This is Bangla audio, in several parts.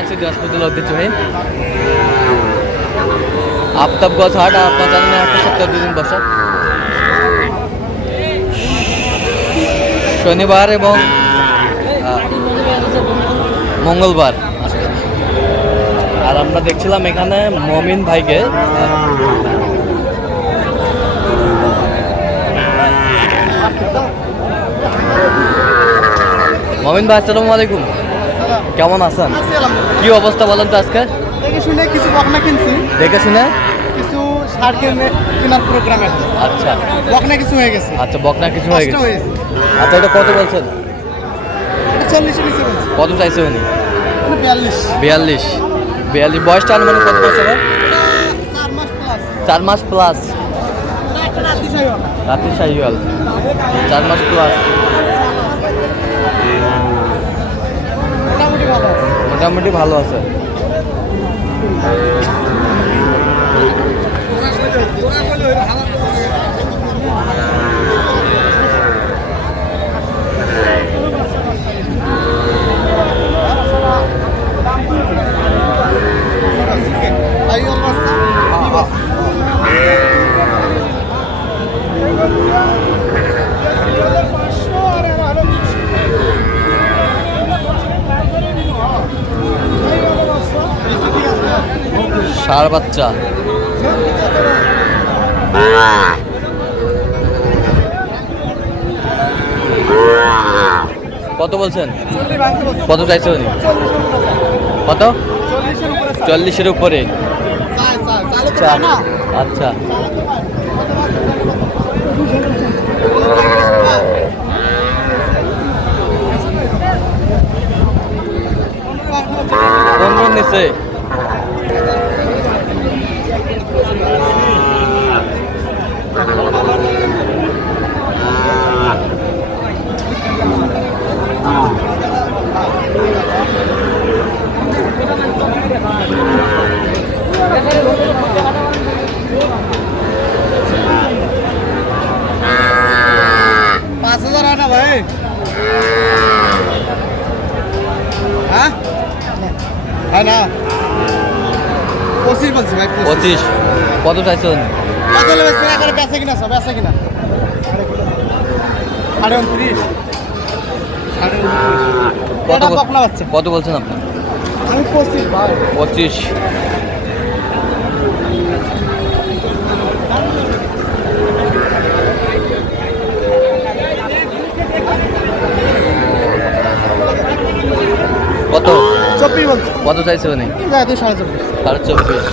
আছে, দিনাজপুর ঐতিহ্যবাহী। আফতাবগঞ্জ হাট আপনার জানেন একটা সপ্তাহ দুদিন বসা। শনিবার এবং মঙ্গলবার। আর আমরা দেখছিলাম এখানে মমিন ভাইকে মমিন ভাই, আসসালামু আলাইকুম। কেমন আছেন? কি অবস্থা বলেন তো আজকে? দেখে শুনে কিছু বকনা কিনছি। দেখে শুনে? কিছু সার কিনে কেনার প্রোগ্রাম আছে আচ্ছা। বকনা কিছু হয়ে গেছে। আচ্ছা বকনা কিছু হয়ে গেছে। আচ্ছা এটা কত বলছেন? নিচে কত চাইছে উনি? বিয়াল্লিশ। বিয়াল্লিশ। বিয়াল্লিশ। বয়সটা আনুমানিক কত বছর? চার মাস প্লাস চার মাস প্লাস রাত্রি শাহিওয়াল চার মাস প্লাস মোটামুটি ভালো মোটামুটি ভালো আছে আই অবস্থা ষাঁড় বাচ্চা। কত বলছেন? কত চাইছে উনি? কত? চল্লিশের উপরে। আচ্ছা। আচ্ছা। নিচে পাঁচ হাজার হয় না ভাই হ্যাঁ হয় না। পঁচিশ বলছি ভাই পঁচিশ। কত চাইছেন? বেচা কিনা সব বেচা কিনা। সাড়ে উনত্রিশ। কত কত বলছেন আপনি? আমি পঁচিশ ভাই। পঁচিশ কত চব্বিশ বলছি কত চাইছে উনি? সাড়ে চব্বিশ।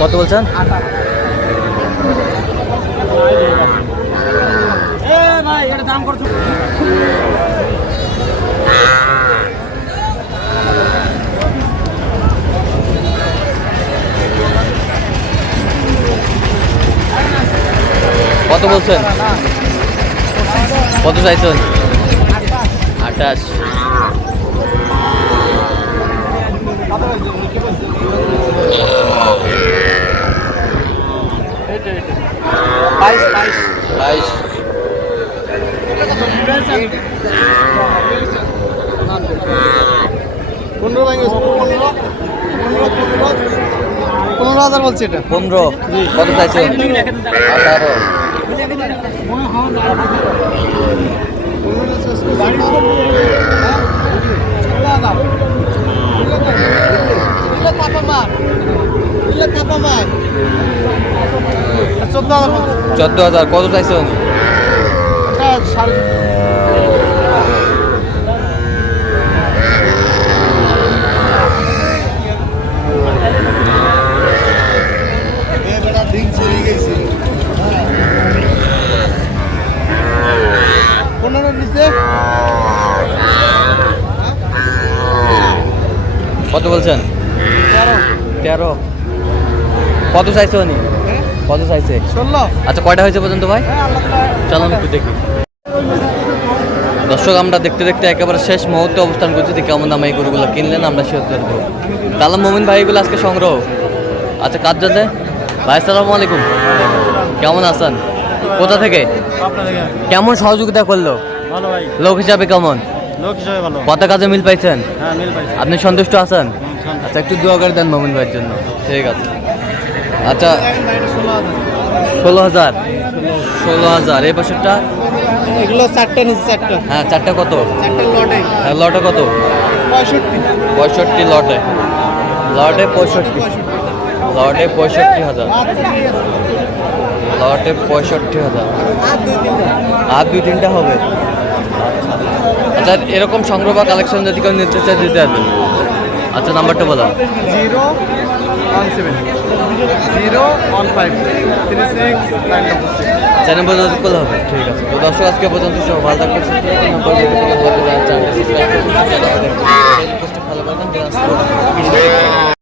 কত বলছেন? দাম করছ কত বলছেন? কত চাইছেন? আঠাশ। পনেরো ভেঙে পনেরো পনেরো পনেরো পনেরো হাজার বলছি এটা। পনেরো কত আঠারো। চোদ্দ হাজার কত চাইছেন? এটা সাড়ে পনেরোর নিচে কত বলছেন? তেরো। কত চাইছে উনি? হ্যাঁ? কত চাইছে? আচ্ছা কয়টা হয়েছে পর্যন্ত ভাই? চলো আল্লাহ তাআলা- চলুন একটু দেখি। দর্শক আমরা দেখতে দেখতে একেবারে শেষ মুহূর্তে অবস্থান করছি। যে কেমন দামে এই গরুগুলো কিনলেন আমরা সে দেবো। তাহলে মোমিন ভাই এগুলো আজকে সংগ্রহ। আচ্ছা কার জন্য? ভাই সালামু আলাইকুম। কেমন আছেন? কোথা থেকে? কেমন সহযোগিতা করল? লোক হিসাবে কেমন? লোক হিসাবে ভালো। কত কাজে মিল পাইছেন? হ্যাঁ মিল পাইছি। আপনি সন্তুষ্ট আছেন? আচ্ছা একটু দোয়া করে দেন মোমিন ভাইয়ের জন্য। ঠিক আছে। আচ্ছা ষোলো হাজার। ষোলো হাজার। এই বছরটা? এগুলো চারটা চারটা। হ্যাঁ চারটা কত? চারটা লটে। আর লটে কত? পঁয়ষট্টি। পঁয়ষট্টি লটে। লটে পঁয়ষট্টি। লটে পঁয়ষট্টি হাজার। লটে পঁয়ষট্টি হাজার। আর দুই তিনটা। আর দুই তিনটা হবে? আচ্ছা এরকম সংগ্রহ বা কালেকশন যদি কেউ নিতে চায় দিতে পারবেন আচ্ছা নাম্বারটা বলো zero one seven. Zero one five. Three six nine channel পর্যন্ত হবে। ঠিক আছে। তো দর্শক আজকে পর্যন্ত সব ভালো থাকবে ভালো